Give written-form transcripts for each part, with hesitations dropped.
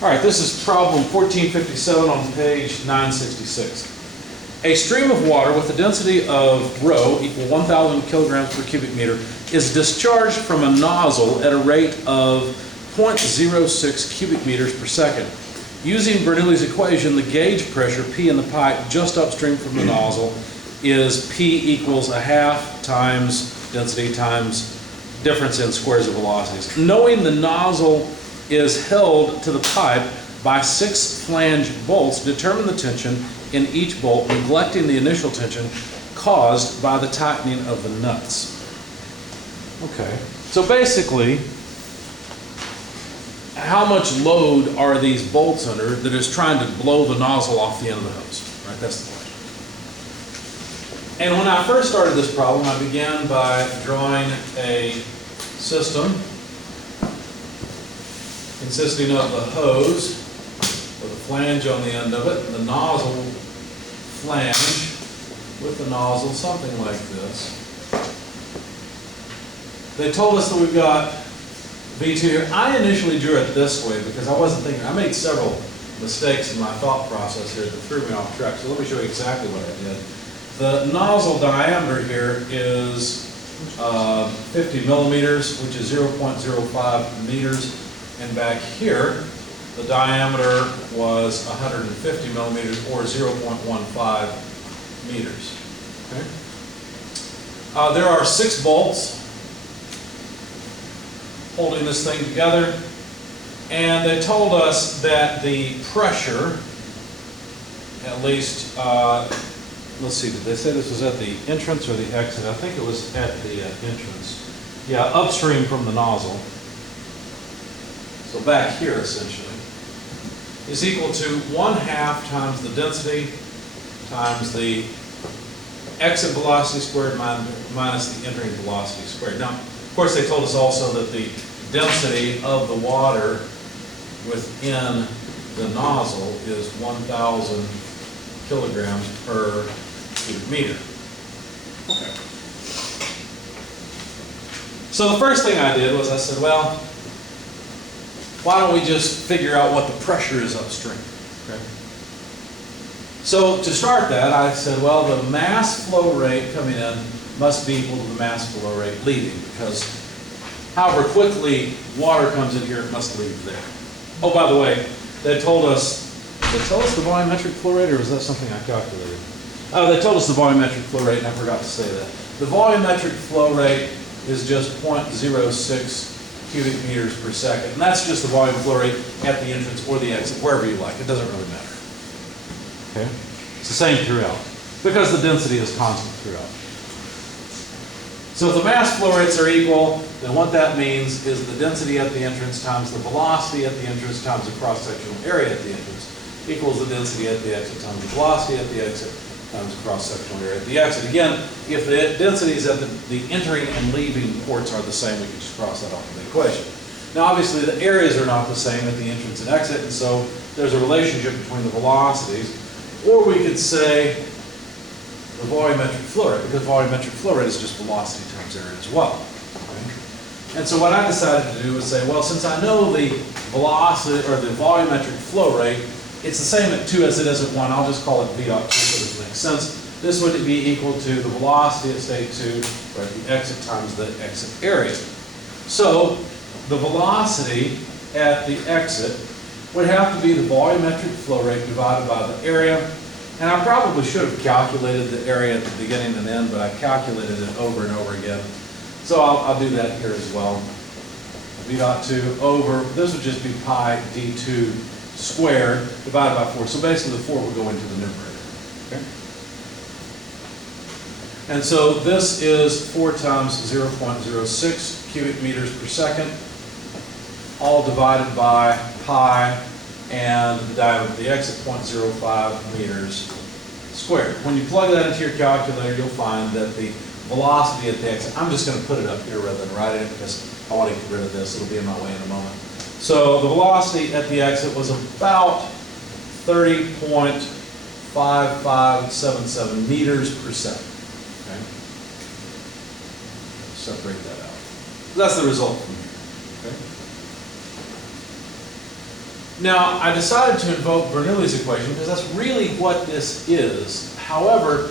All right, this is problem 1457 on page 966. A stream of water with a density of rho equal 1,000 kilograms per cubic meter is discharged from a nozzle at a rate of 0.06 cubic meters per second. Using Bernoulli's equation, the gauge pressure P in the pipe just upstream from the nozzle is P equals a half times density times difference in squares of velocities. Knowing the nozzle is held to the pipe by 6 flange bolts, determine the tension in each bolt, neglecting the initial tension caused by the tightening of the nuts. Okay, so basically, how much load are these bolts under that is trying to blow the nozzle off the end of the hose? Right, that's the question. And when I first started this problem, I began by drawing a system consisting of the hose with a flange on the end of it, and the nozzle flange with the nozzle, something like this. They told us that we've got V2 here. I initially drew it this way because I wasn't thinking. I made several mistakes in my thought process here that threw me off track. So let me show you exactly what I did. The nozzle diameter here is 50 millimeters, which is 0.05 meters. And back here, the diameter was 150 millimeters, or 0.15 meters. Okay. There are 6 bolts holding this thing together, and they told us that the pressure, at least, let's see, did they say this was at the entrance or the exit? I think it was at the entrance. Yeah, upstream from the nozzle. So back here, essentially, is equal to 1/2 times the density times the exit velocity squared minus the entering velocity squared. Now, of course, they told us also that the density of the water within the nozzle is 1,000 kilograms per cubic meter. Okay. So the first thing I did was I said, well, why don't we just figure out what the pressure is upstream? Okay. So to start that, I said, well, the mass flow rate coming in must be equal to the mass flow rate leaving, because however quickly water comes in here, it must leave there. Oh, by the way, they told us the volumetric flow rate, or was that something I calculated? Oh, they told us the volumetric flow rate, and I forgot to say that. The volumetric flow rate is just 0.06 cubic meters per second. And that's just the volume flow rate at the entrance or the exit, wherever you like. It doesn't really matter. Okay? It's the same throughout, because the density is constant throughout. So if the mass flow rates are equal, then what that means is the density at the entrance times the velocity at the entrance times the cross-sectional area at the entrance equals the density at the exit times the velocity at the exit times the cross-sectional area at the exit. Again, if the densities at the entering and leaving ports are the same, we can just cross that off in the equation. Now, obviously, the areas are not the same at the entrance and exit, and so there's a relationship between the velocities. Or we could say the volumetric flow rate, because volumetric flow rate is just velocity times area as well. Okay? And so what I decided to do was say, well, since I know the velocity or the volumetric flow rate, it's the same at 2 as it is at 1. I'll just call it V dot 2 so this makes sense. This would be equal to the velocity at state 2, or at the exit times the exit area. So the velocity at the exit would have to be the volumetric flow rate divided by the area. And I probably should have calculated the area at the beginning and end, but I calculated it over and over again. So I'll do that here as well. V dot 2 over, this would just be pi d2 squared divided by 4. So basically the 4 would go into the numerator. Okay? And so this is 4 times 0.06 cubic meters per second, all divided by pi and the diameter of the exit, 0.05 meters squared. When you plug that into your calculator, you'll find that the velocity at the exit, I'm just going to put it up here rather than write it because I want to get rid of this. It'll be in my way in a moment. So the velocity at the exit was about 30.5577 meters per second. Okay? Separate that out. That's the result from here. Okay? Now, I decided to invoke Bernoulli's equation because that's really what this is. However,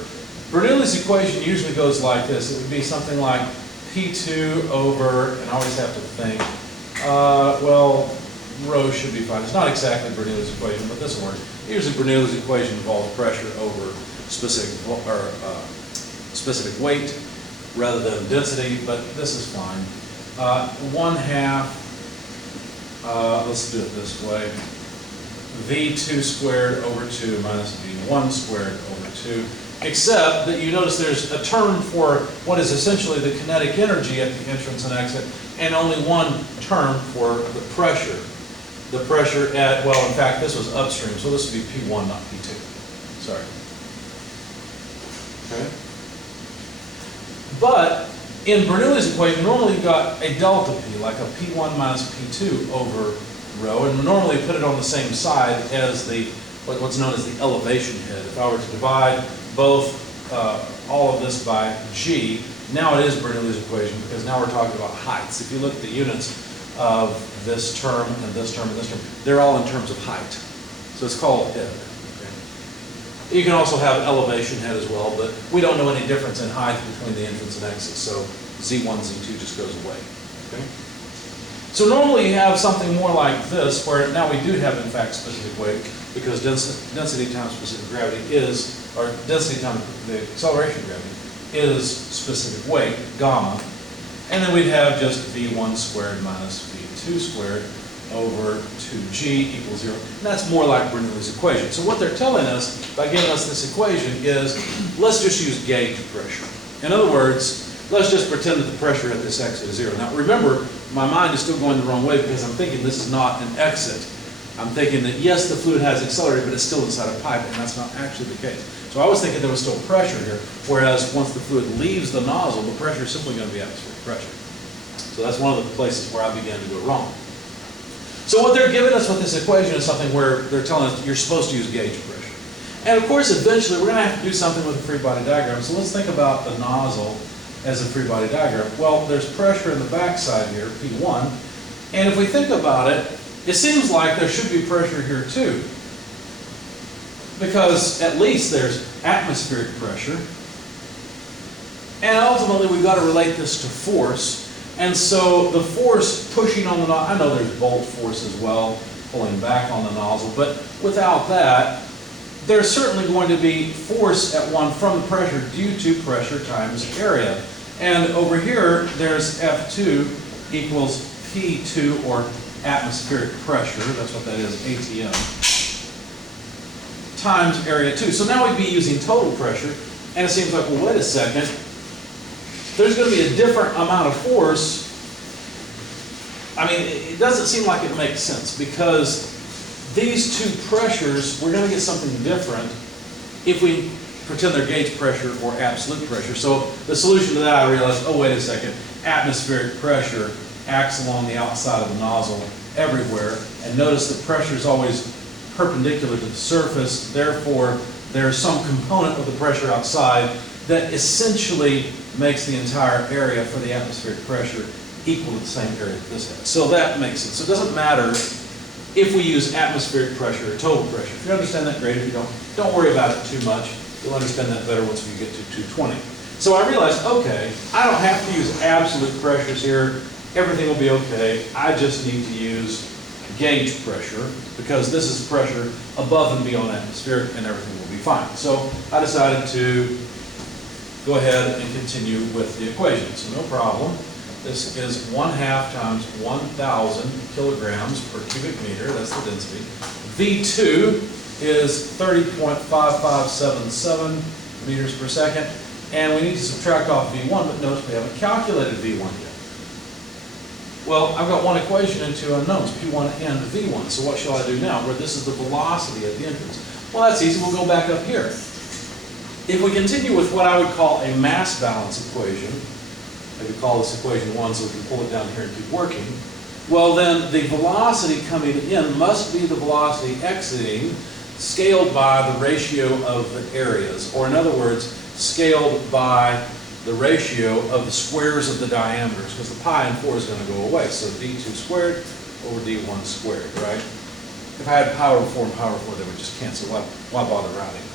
Bernoulli's equation usually goes like this. It would be something like P2 over, and I always have to think, well, rho should be fine. It's not exactly Bernoulli's equation, but this will work. Usually Bernoulli's equation involves pressure over specific weight rather than density, but this is fine. 1/2, let's do it this way, V2 squared over 2 minus V1 squared over 2, except that you notice there's a term for what is essentially the kinetic energy at the entrance and exit, and only one term for the pressure. The pressure at, well, in fact, this was upstream, so this would be P1, not P2. Sorry. Okay. But in Bernoulli's equation, normally you've got a delta P, like a P1 minus P2 over rho, and we normally put it on the same side as the what's known as the elevation head. If I were to divide both all of this by G, now it is Bernoulli's equation because now we're talking about heights. If you look at the units of this term and this term and this term, they're all in terms of height. So it's called head. Okay. You can also have elevation head as well, but we don't know any difference in height between the entrance and exit, so Z1, Z2 just goes away. Okay? So normally you have something more like this, where now we do have in fact specific weight, because density times specific gravity is, or density times the acceleration of gravity is specific weight, gamma. And then we'd have just V1 squared minus V2 squared over 2G equals 0. And that's more like Bernoulli's equation. So what they're telling us by giving us this equation is, let's just use gauge pressure. In other words, let's just pretend that the pressure at this exit is 0. Now remember, my mind is still going the wrong way because I'm thinking this is not an exit. I'm thinking that yes, the fluid has accelerated, but it's still inside a pipe, and that's not actually the case. So I was thinking there was still pressure here, whereas once the fluid leaves the nozzle, the pressure is simply going to be atmospheric pressure. So that's one of the places where I began to go wrong. So what they're giving us with this equation is something where they're telling us you're supposed to use gauge pressure. And of course, eventually, we're going to have to do something with the free body diagram. So let's think about the nozzle as a free body diagram. Well, there's pressure in the backside here, P1. And if we think about it, it seems like there should be pressure here too, because at least there's atmospheric pressure. And ultimately, we've got to relate this to force. And so the force pushing on the nozzle, I know there's bolt force as well, pulling back on the nozzle, but without that, there's certainly going to be force at one from the pressure due to pressure times area. And over here, there's F2 equals P2, or atmospheric pressure, that's what that is, ATM, times area 2. So now we'd be using total pressure, and it seems like, well, wait a second, there's going to be a different amount of force. I mean, it doesn't seem like it makes sense, because these two pressures, we're going to get something different if we pretend they're gauge pressure or absolute pressure. So the solution to that, I realized, oh, wait a second, atmospheric pressure acts along the outside of the nozzle everywhere, and notice the pressure is always perpendicular to the surface, therefore there's some component of the pressure outside that essentially makes the entire area for the atmospheric pressure equal to the same area that this has. So that makes sense. So it doesn't matter if we use atmospheric pressure or total pressure. If you understand that, great. If you don't worry about it too much. You'll understand that better once we get to 220. So I realized, okay, I don't have to use absolute pressures here. Everything will be okay. I just need to use gauge pressure, because this is pressure above and beyond atmospheric, and everything will be fine. So I decided to go ahead and continue with the equation. So no problem. This is 1/2 times 1,000 kilograms per cubic meter. That's the density. V2 is 30.5577 meters per second. And we need to subtract off V1, but notice we haven't calculated V1 yet. Well, I've got one equation and two unknowns, P1 and V1. So what shall I do now? Where this is the velocity at the entrance. Well, that's easy. We'll go back up here. If we continue with what I would call a mass balance equation, maybe call this equation 1 so we can pull it down here and keep working, well then the velocity coming in must be the velocity exiting scaled by the ratio of the areas, or in other words, scaled by the ratio of the squares of the diameters, because the pi in 4 is going to go away. So d2 squared over d1 squared, right? if I had power before and power before, they would just cancel. Why bother routing them?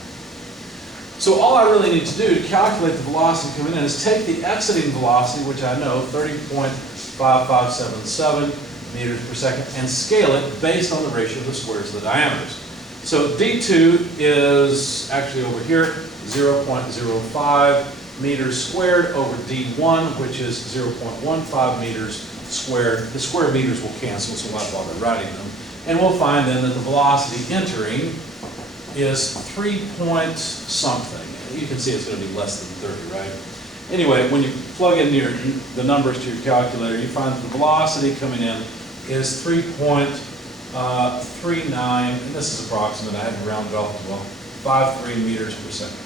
So all I really need to do to calculate the velocity coming in is take the exiting velocity, which I know, 30.5577 meters per second, and scale it based on the ratio of the squares of the diameters. So D2 is actually over here, 0.05 meters squared over D1, which is 0.15 meters squared. The square meters will cancel, so why bother writing them? And we'll find then that the velocity entering is 3 point something. You can see it's going to be less than 30, right? Anyway, when you plug in the numbers to your calculator, you find that the velocity coming in is 3.39, and this is approximate, I had to round it off as well, 53 meters per second.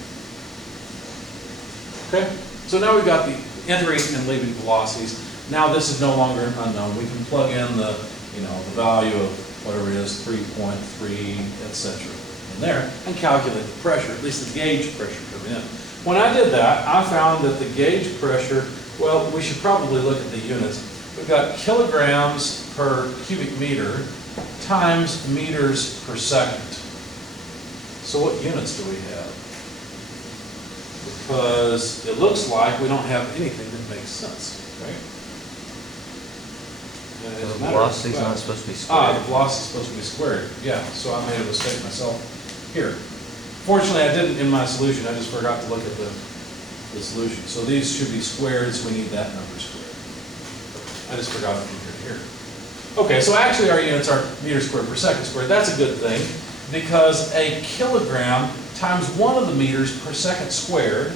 Okay, so now we've got the entering and leaving velocities. Now this is no longer an unknown. We can plug in the value of whatever it is, 3.3, etc. in there, and calculate the pressure, at least the gauge pressure coming in. When I did that, I found that the gauge pressure, well, we should probably look at the units. We've got kilograms per cubic meter times meters per second. So what units do we have? Because it looks like we don't have anything that makes sense, right? The velocity is not supposed to be squared. The velocity is supposed to be squared. Yeah, so I made a mistake myself here. Fortunately, I didn't in my solution. I just forgot to look at the solution. So these should be squared, so we need that number squared. I just forgot from here to here. Okay, so actually our units are meters squared per second squared. That's a good thing, because a kilogram times one of the meters per second squared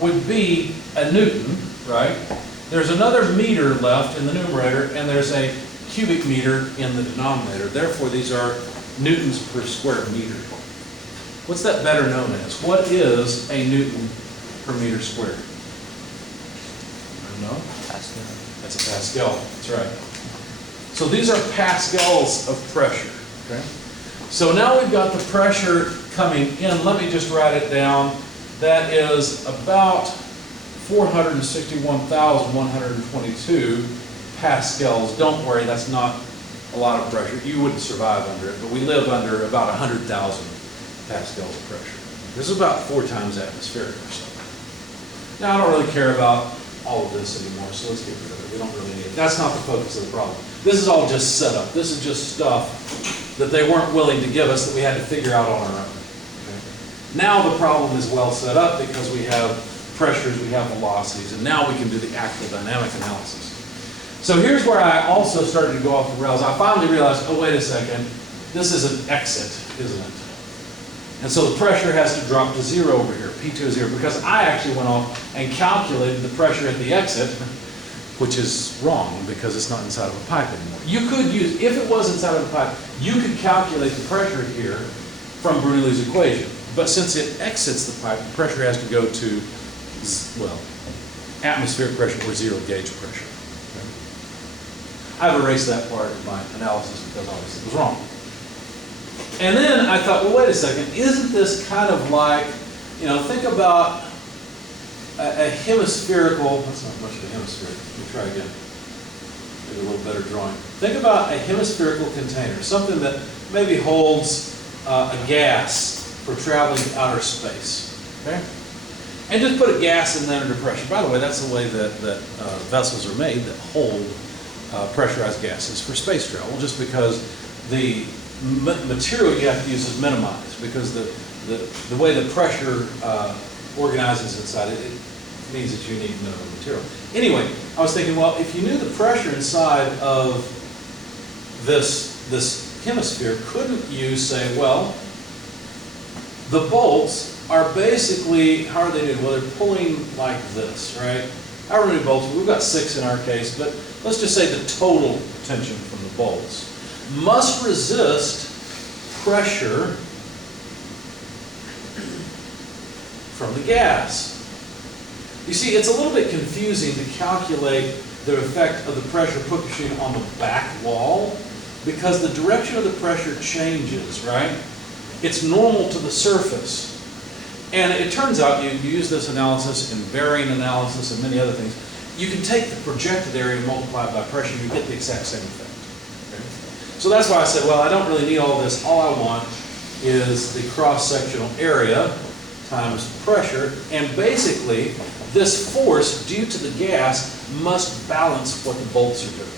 would be a newton, right? There's another meter left in the numerator, and there's a cubic meter in the denominator. Therefore, these are newtons per square meter. What's that better known as? What is a newton per meter squared? I don't know. Pascal. That's a Pascal. That's right. So these are pascals of pressure. Okay. So now we've got the pressure coming in. Let me just write it down. That is about 461,122 pascals. Don't worry, that's not a lot of pressure. You wouldn't survive under it, but we live under about 100,000 pascals of pressure. This is about 4 times atmospheric or something. Now, I don't really care about all of this anymore, so let's get rid of it. We don't really need it. That's not the focus of the problem. This is all just setup. This is just stuff that they weren't willing to give us that we had to figure out on our own. Okay? Now the problem is well set up because we have pressures, we have velocities, and now we can do the actual dynamic analysis. So here's where I also started to go off the rails. I finally realized, oh, wait a second, this is an exit, isn't it? And so the pressure has to drop to 0 over here, P2 is 0, because I actually went off and calculated the pressure at the exit, which is wrong because it's not inside of a pipe anymore. You could use, if it was inside of a pipe, you could calculate the pressure here from Bernoulli's equation. But since it exits the pipe, the pressure has to go to, well, atmospheric pressure or 0 gauge pressure. Okay. I've erased that part of my analysis because obviously it was wrong. And then I thought, well, wait a second, isn't this kind of like, think about a hemispherical, that's not much of a hemisphere, let me try again, maybe a little better drawing. Think about a hemispherical container, something that maybe holds a gas for traveling to outer space, okay? And just put a gas in there under pressure. By the way, that's the way that vessels are made that hold pressurized gases for space travel, just because the material you have to use is minimized, because the way the pressure organizes inside it, it means that you need minimum material. Anyway, I was thinking, well, if you knew the pressure inside of this hemisphere, couldn't you say, well, the bolts are basically, how are they doing? Well, they're pulling like this, right? However many bolts, we've got 6 in our case, but let's just say the total tension from the bolts must resist pressure from the gas. You see, it's a little bit confusing to calculate the effect of the pressure pushing on the back wall because the direction of the pressure changes, right? It's normal to the surface. And it turns out, you use this analysis in bearing analysis and many other things, you can take the projected area and multiply it by pressure, and you get the exact same effect. Okay? So that's why I said, well, I don't really need all this. All I want is the cross-sectional area times pressure, and basically, this force due to the gas must balance what the bolts are doing.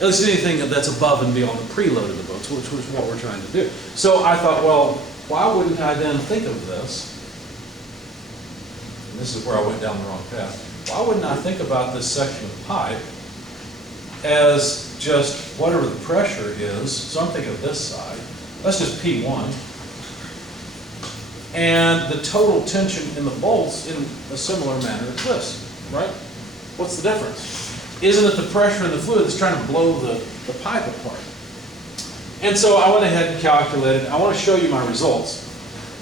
At least anything that's above and beyond the preload of the bolts, which was what we're trying to do. So I thought, well, why wouldn't I then think of this? And this is where I went down the wrong path. Why wouldn't I think about this section of pipe as just whatever the pressure is? So I'm thinking of this side. That's just P1. And the total tension in the bolts in a similar manner as this, right? What's the difference? Isn't it the pressure in the fluid that's trying to blow the pipe apart? And so I went ahead and calculated. I want to show you my results.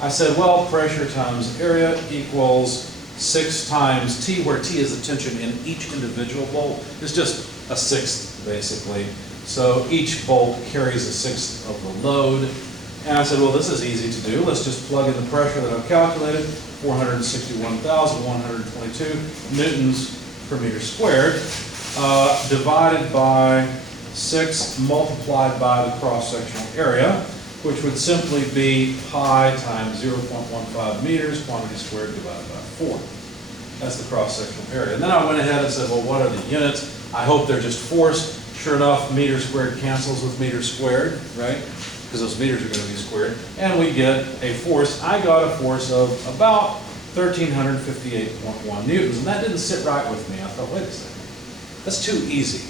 I said, well, pressure times area equals 6 times T, where T is the tension in each individual bolt. It's just a sixth, basically. So each bolt carries a sixth of the load. And I said, well, this is easy to do. Let's just plug in the pressure that I've calculated, 461,122 newtons per meter squared, divided by 6 multiplied by the cross-sectional area, which would simply be pi times 0.15 meters, quantity squared divided by 4. That's the cross-sectional area. And then I went ahead and said, well, what are the units? I hope they're just force. Sure enough, meter squared cancels with meter squared, right? Because those meters are going to be squared. And we get a force. I got a force of about 1,358.1 newtons. And that didn't sit right with me. I thought, wait a second. That's too easy.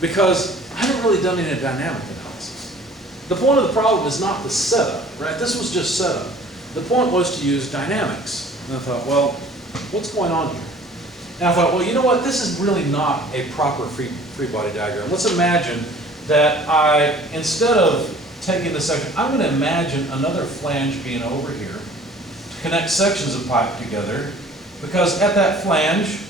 Because I haven't really done any dynamic analysis. The point of the problem is not the setup, right? This was just setup. The point was to use dynamics. And I thought, well, what's going on here? And I thought, well, you know what? This is really not a proper free body diagram. Let's imagine that instead of taking this section, I'm going to imagine another flange being over here to connect sections of pipe together, because at that flange,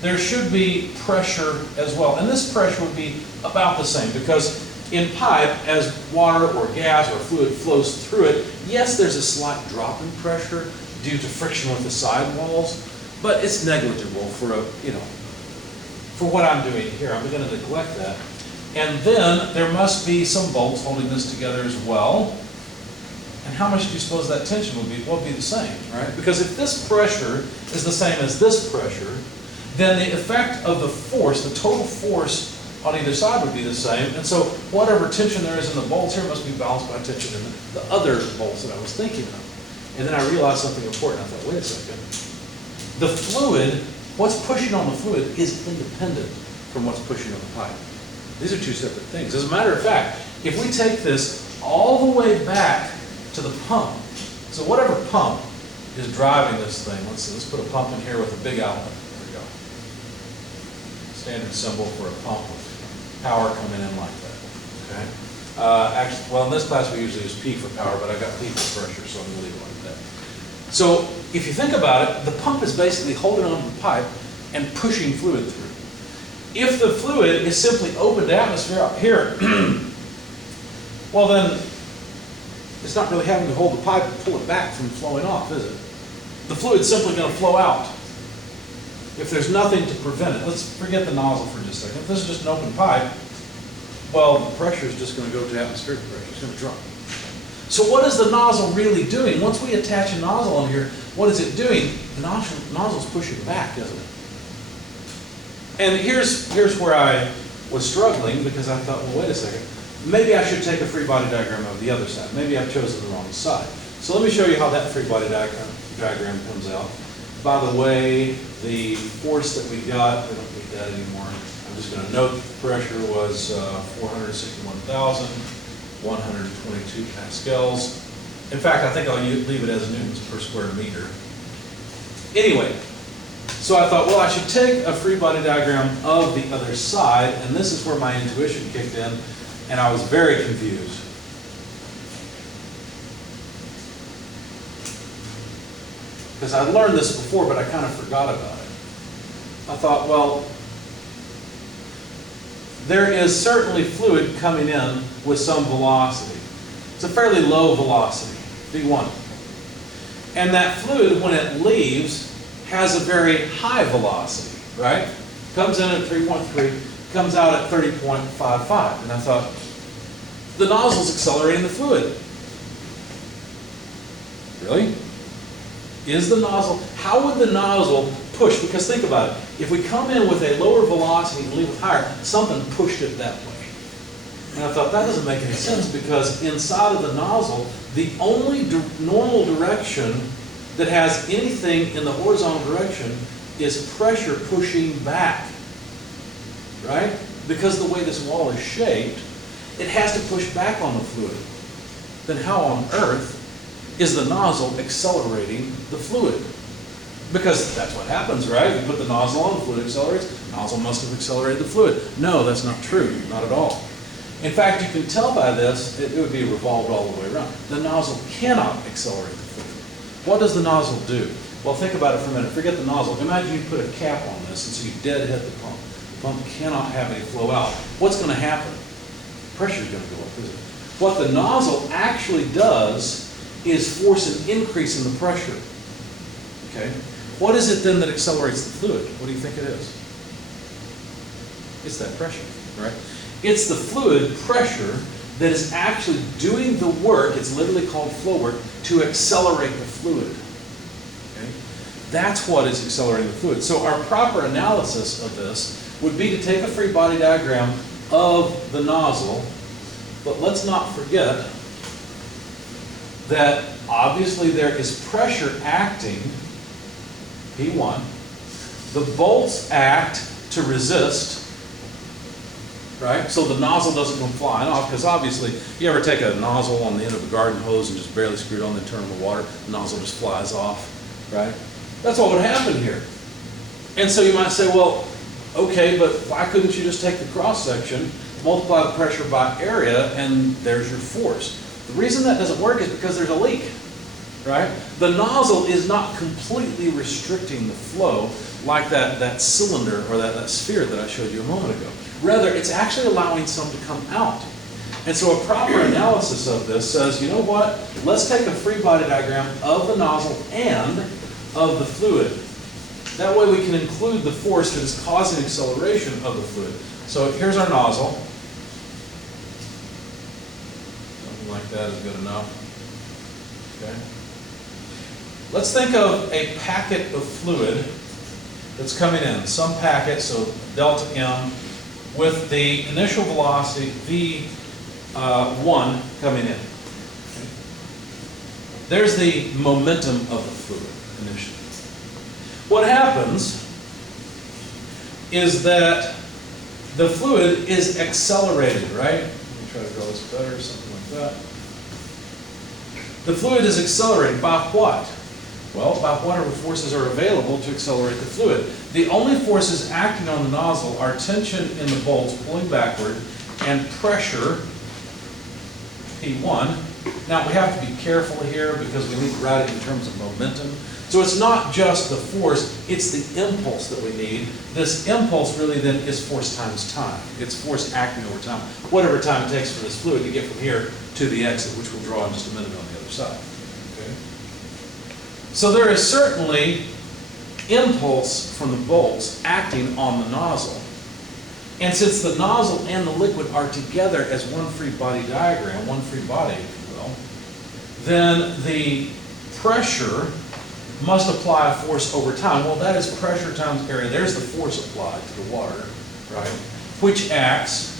there should be pressure as well. And this pressure would be about the same, because in pipe, as water or gas or fluid flows through it, yes, there's a slight drop in pressure due to friction with the side walls, but it's negligible for what I'm doing here. I'm going to neglect that. And then there must be some bolts holding this together as well. And how much do you suppose that tension would be? Well, it would be the same, right? Because if this pressure is the same as this pressure, then the effect of the force, the total force on either side would be the same. And so whatever tension there is in the bolts here must be balanced by tension in the other bolts that I was thinking of. And then I realized something important. I thought, wait a second. The fluid, what's pushing on the fluid is independent from what's pushing on the pipe. These are two separate things. As a matter of fact, if we take this all the way back to the pump, so whatever pump is driving this thing, let's put a pump in here with a big outlet. There we go. Standard symbol for a pump with power coming in like that. Okay. Actually, well, in this class we usually use P for power, but I got P for pressure, so I'm going to leave it like that. So if you think about it, the pump is basically holding onto the pipe and pushing fluid through. If the fluid is simply open to atmosphere up here, well then, it's not really having to hold the pipe and pull it back from flowing off, is it? The fluid's simply going to flow out. If there's nothing to prevent it, let's forget the nozzle for just a second. If this is just an open pipe, well, the pressure is just going to go to atmospheric pressure. It's going to drop. So what is the nozzle really doing? Once we attach a nozzle on here, what is it doing? The nozzle's pushing back, isn't it? And here's where I was struggling, because I thought, well, wait a second. Maybe I should take a free body diagram of the other side. Maybe I've chosen the wrong side. So let me show you how that free body diagram comes out. By the way, the force that we got, we don't need that anymore. I'm just going to note the pressure was 461,122 pascals. In fact, I think I'll leave it as newtons per square meter. Anyway, so I thought, well, I should take a free body diagram of the other side, and this is where my intuition kicked in, and I was very confused. Because I'd learned this before, but I kind of forgot about it. I thought, well, there is certainly fluid coming in with some velocity. It's a fairly low velocity, V1. And that fluid, when it leaves, has a very high velocity, right? Comes in at 3.3, comes out at 30.55. And I thought, the nozzle's accelerating the fluid. Really? Is the nozzle, how would the nozzle push? Because think about it, if we come in with a lower velocity and leave it higher, something pushed it that way. And I thought that doesn't make any sense, because inside of the nozzle, the only normal direction that has anything in the horizontal direction is pressure pushing back, right? Because the way this wall is shaped, it has to push back on the fluid. Then how on earth is the nozzle accelerating the fluid? Because that's what happens, right? You put the nozzle on, the fluid accelerates, the nozzle must have accelerated the fluid. No, that's not true, not at all. In fact, you can tell by this, it would be revolved all the way around. The nozzle cannot accelerate the fluid. What does the nozzle do? Well, think about it for a minute. Forget the nozzle. Imagine you put a cap on this, and so you dead hit the pump. The pump cannot have any flow out. What's going to happen? Pressure is going to go up, isn't it? What the nozzle actually does is force an increase in the pressure. Okay? What is it then that accelerates the fluid? What do you think it is? It's that pressure, right? It's the fluid pressure that is actually doing the work, it's literally called flow work, to accelerate the fluid. Okay? That's what is accelerating the fluid. So our proper analysis of this would be to take a free body diagram of the nozzle, but let's not forget that obviously there is pressure acting, P1. The bolts act to resist, right? So the nozzle doesn't come flying off, because obviously, you ever take a nozzle on the end of a garden hose and just barely screw it on, then turn on the water, the nozzle just flies off, right? That's what would happen here. And so you might say, well, okay, but why couldn't you just take the cross section, multiply the pressure by area, and there's your force? The reason that doesn't work is because there's a leak, right? The nozzle is not completely restricting the flow like that cylinder or that sphere that I showed you a moment ago. Rather, it's actually allowing some to come out. And so a proper analysis of this says, you know what? Let's take a free body diagram of the nozzle and of the fluid. That way we can include the force that is causing acceleration of the fluid. So here's our nozzle. Something like that is good enough. Okay. Let's think of a packet of fluid that's coming in. Some packet, so delta M, with the initial velocity V1 coming in. There's the momentum of the fluid initially. What happens is that the fluid is accelerated, right? Let me try to draw this better, something like that. The fluid is accelerated by what? Well, by whatever forces are available to accelerate the fluid. The only forces acting on the nozzle are tension in the bolts pulling backward and pressure, P1. Now we have to be careful here because we need to write it in terms of momentum. So it's not just the force, it's the impulse that we need. This impulse really then is force times time. It's force acting over time. Whatever time it takes for this fluid to get from here to the exit, which we'll draw in just a minute on the other side. Okay? So there is certainly impulse from the bolts acting on the nozzle. And since the nozzle and the liquid are together as one free body diagram, one free body, if you will, then the pressure must apply a force over time. Well, that is pressure times area. There's the force applied to the water, right? Which acts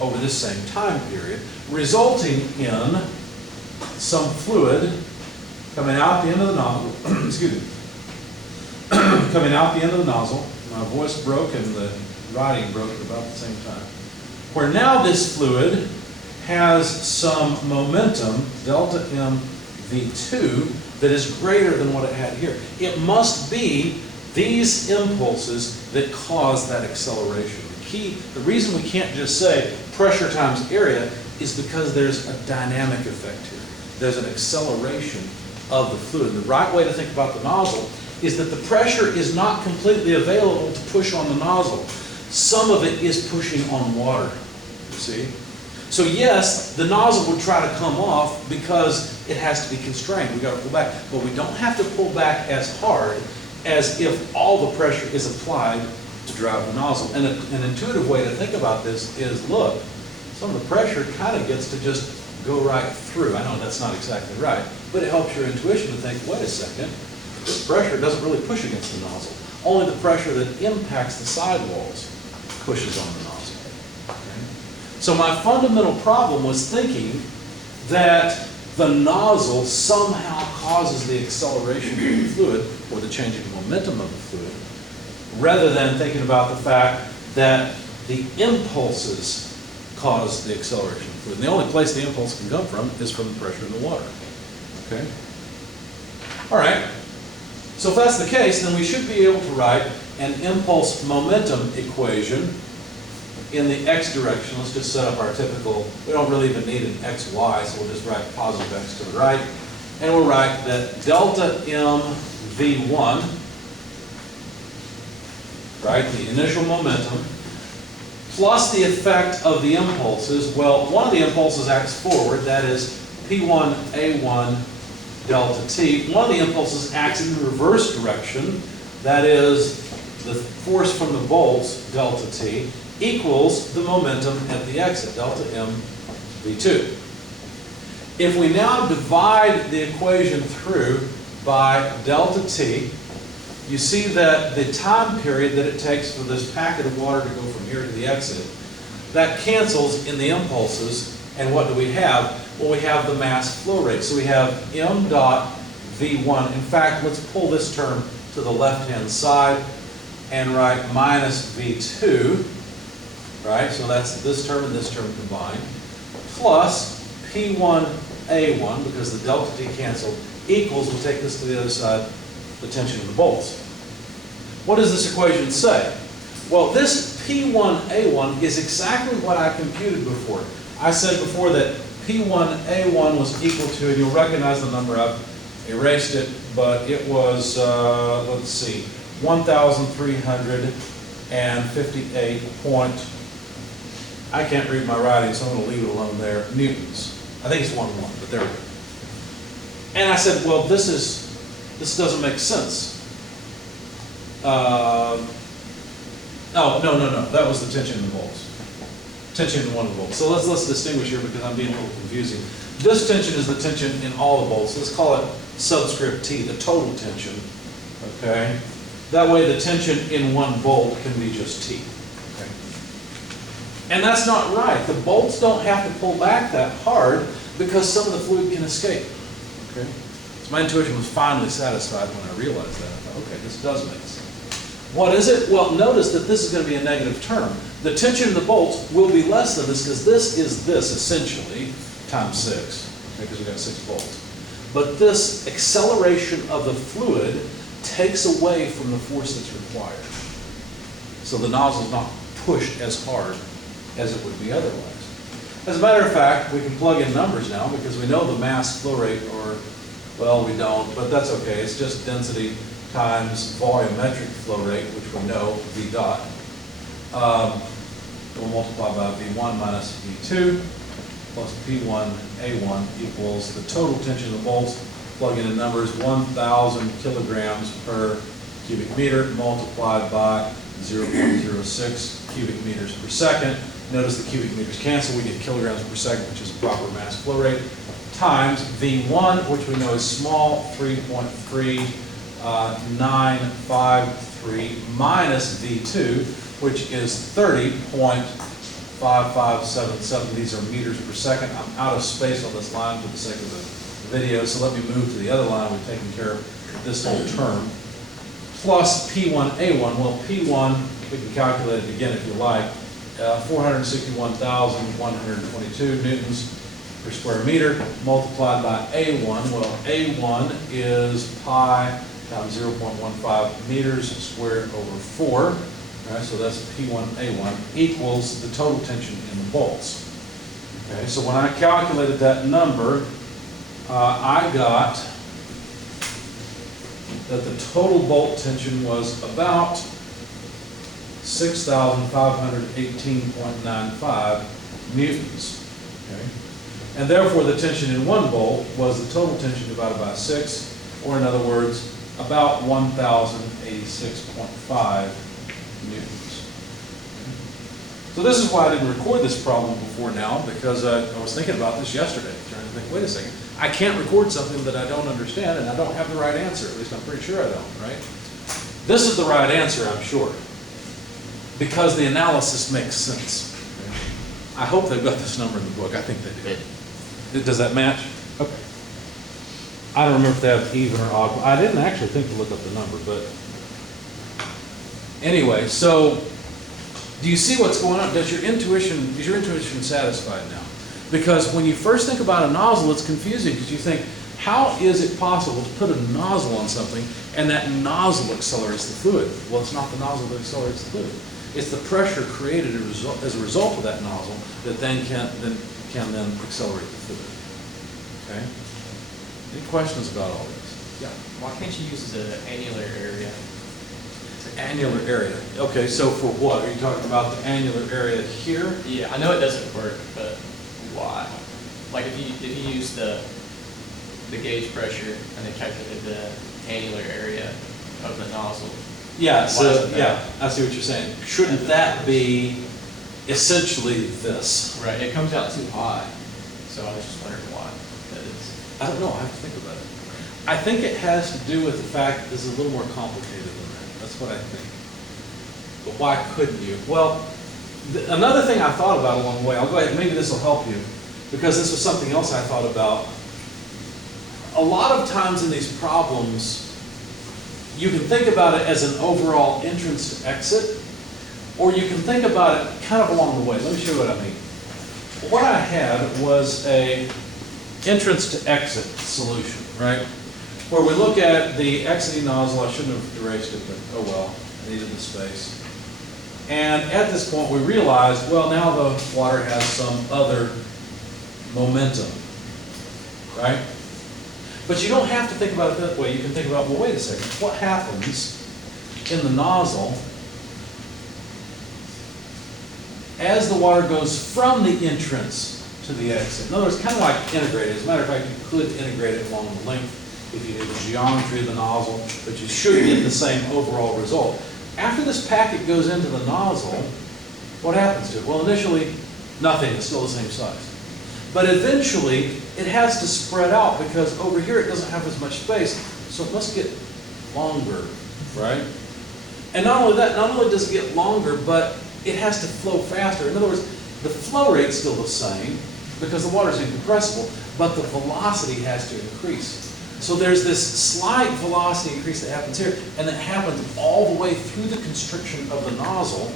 over this same time period, resulting in some fluid coming out the end of the nozzle, excuse me, coming out the end of the nozzle. My voice broke and the writing broke at about the same time. Where now this fluid has some momentum, delta M V2, that is greater than what it had here. It must be these impulses that cause that acceleration. The reason we can't just say pressure times area is because there's a dynamic effect here. There's an acceleration of the fluid. The right way to think about the nozzle is that the pressure is not completely available to push on the nozzle. Some of it is pushing on water, you see? So yes, the nozzle would try to come off because it has to be constrained. We've got to pull back. But we don't have to pull back as hard as if all the pressure is applied to drive the nozzle. And an intuitive way to think about this is, look, some of the pressure kind of gets to just go right through. I know that's not exactly right, but it helps your intuition to think, wait a second, this pressure doesn't really push against the nozzle. Only the pressure that impacts the sidewalls pushes on the nozzle. Okay? So my fundamental problem was thinking that the nozzle somehow causes the acceleration of the fluid or the changing momentum of the fluid, rather than thinking about the fact that the impulses cause the acceleration of the fluid. And the only place the impulse can come from is from the pressure in the water. Okay? All right. So if that's the case, then we should be able to write an impulse momentum equation in the x direction. Let's just set up our typical, we don't really even need an xy, so we'll just write positive x to the right. And we'll write that delta m v1, right, the initial momentum, plus the effect of the impulses. Well, one of the impulses acts forward, that is P1 A1 delta t. One of the impulses acts in the reverse direction, that is the force from the bolts, delta t, equals the momentum at the exit, delta m v2. If we now divide the equation through by delta t, you see that the time period that it takes for this packet of water to go from here to the exit, that cancels in the impulses, and what do we have? Well, we have the mass flow rate. So we have m dot v1. In fact, let's pull this term to the left-hand side and write minus v2, right? So that's this term and this term combined, plus p1a1, because the delta t canceled, equals, we'll take this to the other side, the tension of the bolts. What does this equation say? Well, this P1A1 is exactly what I computed before. I said before that P1A1 was equal to, and you'll recognize the number, I've erased it, but it was, let's see, 1,358 point, I can't read my writing, so I'm going to leave it alone there, newtons. I think it's 1,1, but there we go. And I said, well, this doesn't make sense. No, that was the tension in the bolts. Tension in one of the bolts. So let's distinguish here because I'm being a little confusing. This tension is the tension in all the bolts. Let's call it subscript T, the total tension. Okay? That way the tension in one bolt can be just T. Okay? And that's not right. The bolts don't have to pull back that hard because some of the fluid can escape. Okay? So my intuition was finally satisfied when I realized that. I thought, okay, this does make sense. What is it? Well, notice that this is going to be a negative term. The tension in the bolts will be less than this because this is this essentially times 6, because we've got 6 bolts. But this acceleration of the fluid takes away from the force that's required. So the nozzle is not pushed as hard as it would be otherwise. As a matter of fact, we can plug in numbers now because we know the mass flow rate, or, well, we don't, but that's okay. It's just density times volumetric flow rate, which we know, V dot. We'll multiply by V1 minus V2 plus P1A1 equals the total tension of the bolts. Plug in the numbers, 1,000 kilograms per cubic meter multiplied by 0.06 cubic meters per second. Notice the cubic meters cancel. We get kilograms per second, which is a proper mass flow rate, times V1, which we know is small, 3.3953 minus V2, which is 30.5577. These are meters per second. I'm out of space on this line for the sake of the video, so let me move to the other line. We've taken care of this whole term. Plus P1A1. Well, P1, we can calculate it again if you like. 461,122 newtons per square meter multiplied by A1. Well, A1 is pi times 0.15 meters squared over 4. All right, so that's P1A1 equals the total tension in the bolts. Okay, so when I calculated that number, I got that the total bolt tension was about 6,518.95 newtons. Okay? And therefore the tension in one bolt was the total tension divided by 6, or in other words, about 1,086.5 newtons. So this is why I didn't record this problem before now, because I was thinking about this yesterday, trying to think, wait a second, I can't record something that I don't understand and I don't have the right answer, at least I'm pretty sure I don't, right? This is the right answer, I'm sure, because the analysis makes sense. I hope they've got this number in the book, I think they do. Does that match? Okay. I don't remember if they have even or odd. I didn't actually think to look up the number, but anyway, so do you see what's going on? Is your intuition satisfied now? Because when you first think about a nozzle, it's confusing because you think, how is it possible to put a nozzle on something and that nozzle accelerates the fluid? Well, it's not the nozzle that accelerates the fluid. It's the pressure created as a result of that nozzle that then can accelerate the fluid. Okay? Any questions about all this? Yeah. Why can't you use the annular area? Annular area. Okay, so for what? Are you talking about the annular area here? Yeah, I know it doesn't work, but why? Like if you use the gauge pressure and then calculated the annular area of the nozzle. Yeah, Why so, isn't that? yeah, I see what you're saying. Shouldn't that be essentially this? Right, it comes out too high, so I was just wondering why that is. I don't know, I have to think about it. I think it has to do with the fact that this is a little more complicated than that. That's what I think. But why couldn't you? Well, another thing I thought about along the way, I'll go ahead, maybe this will help you, because this was something else I thought about. A lot of times in these problems, you can think about it as an overall entrance to exit, or you can think about it kind of along the way. Let me show you what I mean. What I had was a entrance to exit solution, right? Where we look at the exiting nozzle. I shouldn't have erased it, but oh well, I needed the space. And at this point we realized, well, now the water has some other momentum, right? But you don't have to think about it that way. You can think about, well, wait a second, what happens in the nozzle as the water goes from the entrance to the exit? In other words, kind of like integrated. As a matter of fact, you could integrate it along the length if you knew the geometry of the nozzle, but you should get the same overall result. After this packet goes into the nozzle, what happens to it? Well, initially, nothing. It's still the same size. But eventually, it has to spread out because over here it doesn't have as much space, so it must get longer, right? And not only that, not only does it get longer, but it has to flow faster. In other words, the flow rate's still the same because the water's incompressible, but the velocity has to increase. So there's this slight velocity increase that happens here, and that happens all the way through the constriction of the nozzle.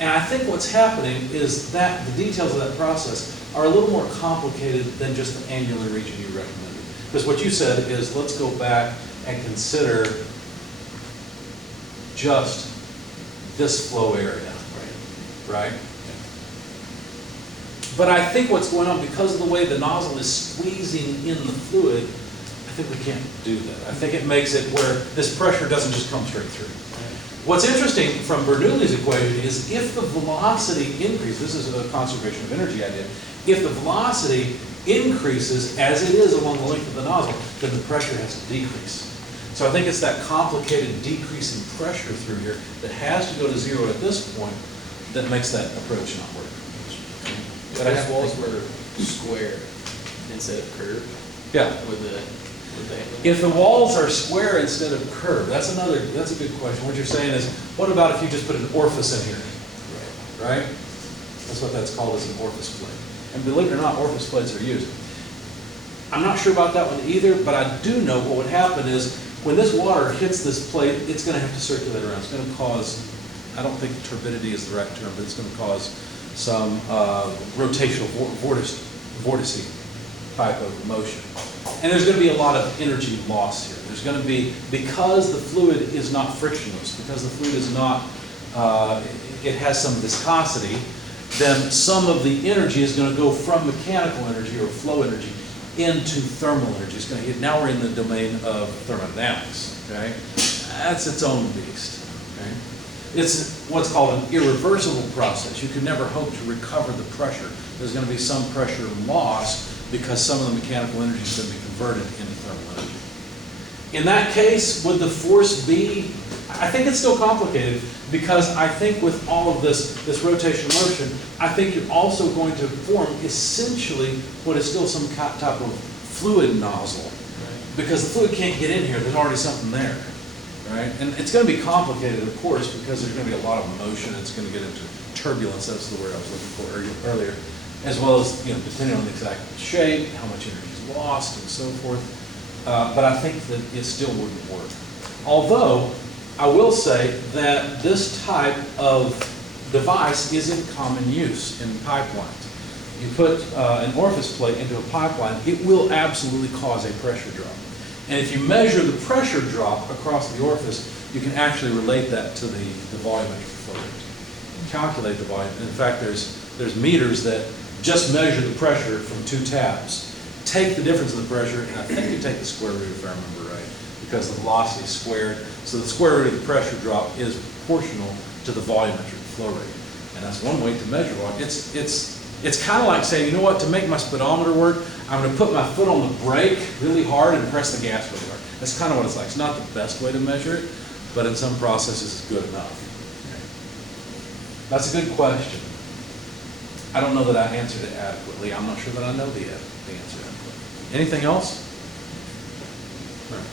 And I think what's happening is that the details of that process are a little more complicated than just the annular region you recommended. Because what you said is, let's go back and consider just this flow area, right? But I think what's going on, because of the way the nozzle is squeezing in the fluid, I think we can't do that. I think it makes it where this pressure doesn't just come straight through. What's interesting from Bernoulli's equation is if the velocity increases, this is a conservation of energy idea, if the velocity increases as it is along the length of the nozzle, then the pressure has to decrease. So I think it's that complicated decrease in pressure through here that has to go to zero at this point that makes that approach not work. But I have walls were square instead of curved. Yeah. With the If the walls are square instead of curved, that's a good question. What you're saying is, what about if you just put an orifice in here? Right? That's what that's called, is an orifice plate. And believe it or not, orifice plates are used. I'm not sure about that one either, but I do know what would happen is when this water hits this plate, it's going to have to circulate around. It's going to cause, I don't think turbidity is the right term, but it's going to cause some rotational vorticity type of motion. And there's going to be a lot of energy loss here. There's going to be, because the fluid is not frictionless, because the fluid is not, it has some viscosity, then some of the energy is going to go from mechanical energy or flow energy into thermal energy. It's going to, now we're in the domain of thermodynamics, okay? That's its own beast, okay? It's what's called an irreversible process. You can never hope to recover the pressure. There's going to be some pressure loss because some of the mechanical energy is going to be converted into thermal energy. In that case, would the force be, I think it's still complicated because I think with all of this rotational motion, I think you're also going to form essentially what is still some type of fluid nozzle. Because the fluid can't get in here, there's already something there, right? And it's gonna be complicated, of course, because there's gonna be a lot of motion, it's gonna get into turbulence, that's the word I was looking for earlier, as well as, you know, depending on the exact shape, how much energy is lost and so forth. But I think that it still wouldn't work. Although, I will say that this type of device is in common use in pipelines. You put an orifice plate into a pipeline, it will absolutely cause a pressure drop. And if you measure the pressure drop across the orifice, you can actually relate that to the volumetric flow rate. Calculate the volume. In fact, there's meters that just measure the pressure from 2 tabs. Take the difference in the pressure, and I think you take the square root if I remember right, because the velocity is squared. So the square root of the pressure drop is proportional to the volumetric flow rate. And that's one way to measure volume. It's kind of like saying, you know what, to make my speedometer work, I'm going to put my foot on the brake really hard and press the gas really hard. That's kind of what it's like. It's not the best way to measure it, but in some processes it's good enough. That's a good question. I don't know that I answered it adequately. I'm not sure that I know the answer adequately. Anything else? All right.